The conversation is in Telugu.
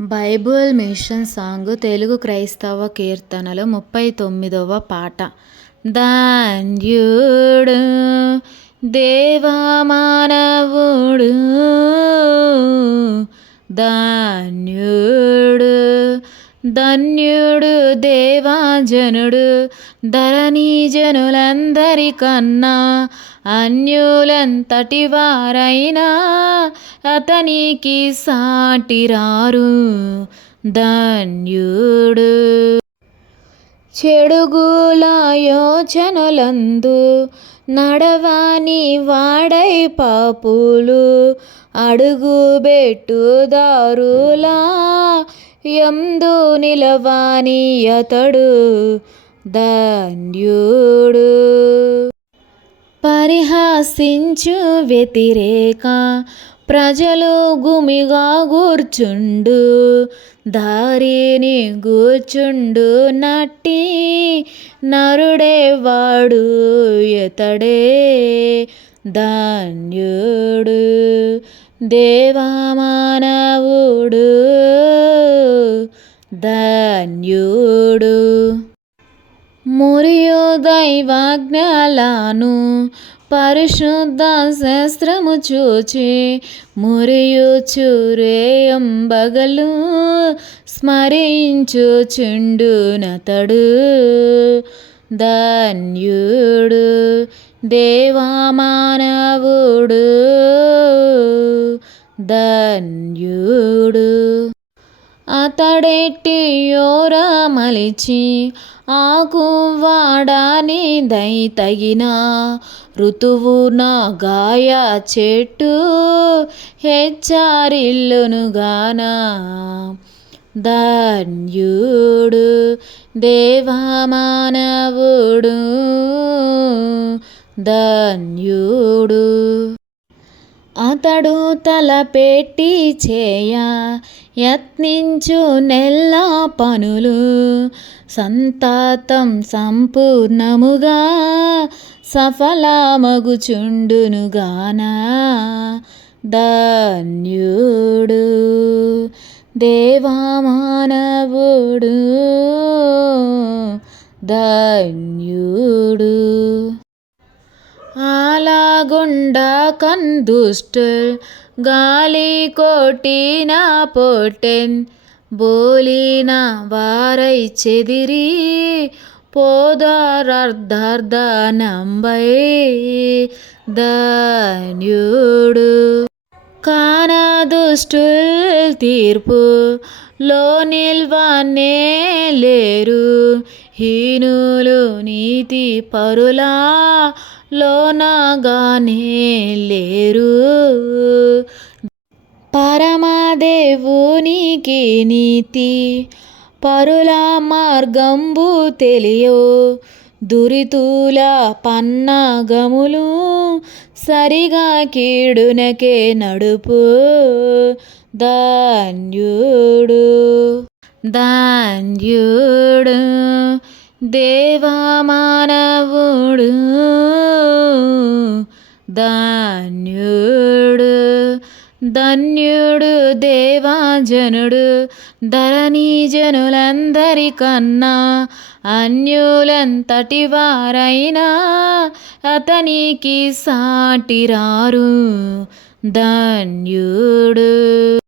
బైబుల్ మిషన్ సాంగ్ తెలుగు క్రైస్తవ కీర్తనలు ముప్పై తొమ్మిదవ పాట. ధన్యుడు దేవమానవుడు దాన్యుడు ధన్యుడు దేవాజనుడు ధరణి జనులందరికన్నా అన్యులంతటి వారైనా అతనికి సాటిరారు. ధన్యుడు చెడుగుల యోచనలందు నడవాని వాడై పాపులు అడుగుబెట్టుదారులా ఎందు నిలవాని అతడు ధన్యుడు. పరిహాసించు వ్యతిరేక ప్రజలు గుమిగా గూర్చుండు దారిని గూర్చుండు నట్టి నరుడే వాడు ఎతడే ధన్యుడు. దేవమానవుడు ధన్యుడు. మురియు దైవాజ్ఞలను పరిశుద్ధ శాస్త్రము చూచి మురియుచురేయం బగలు స్మరించుచుండునతడు ధన్యుడు దేవామానవుడు ధన్యుడు. అతడెట్టియోరా మలిచి ఆకు వాడాని దై తగిన ఋతువు నా గాయ చెట్టు హెచ్చారిల్లును గానా ధన్యుడు దేవమానవుడు ధన్యుడు అతడు తలపెట్టి చేయ యత్నించు నెల్ల పనులు. సంతాతం సంపూర్ణముగా సఫలమగుచుండునుగానా. ధన్యుడు దేవమానవుడు ధన్యుడు. అలాగుండా కందుష్టు గాలి కోటిన పోటెన్ బోలిన వారై చెదిరి పోదారర్ధార్థనంబై ధన్యుడు. కానా దుష్టుల్ తీర్పు లో నిల్వనే లేరు. హీనులు నీతి పరులా లోనగానే లేరు. పరమదేవునికి నీతి పరుల మార్గంబు తెలియో దురితుల పన్నగములు సరిగా కీడునకే నడుపు ధాన్యుడు. ధాన్యుడు దేవమానవుడు. ధాన్యు ధన్యుడు దేవాజనుడు ధరణి జనులందరికన్నా అన్యులంతటి వారైనా అతనికి సాటిరారు. ధన్యుడు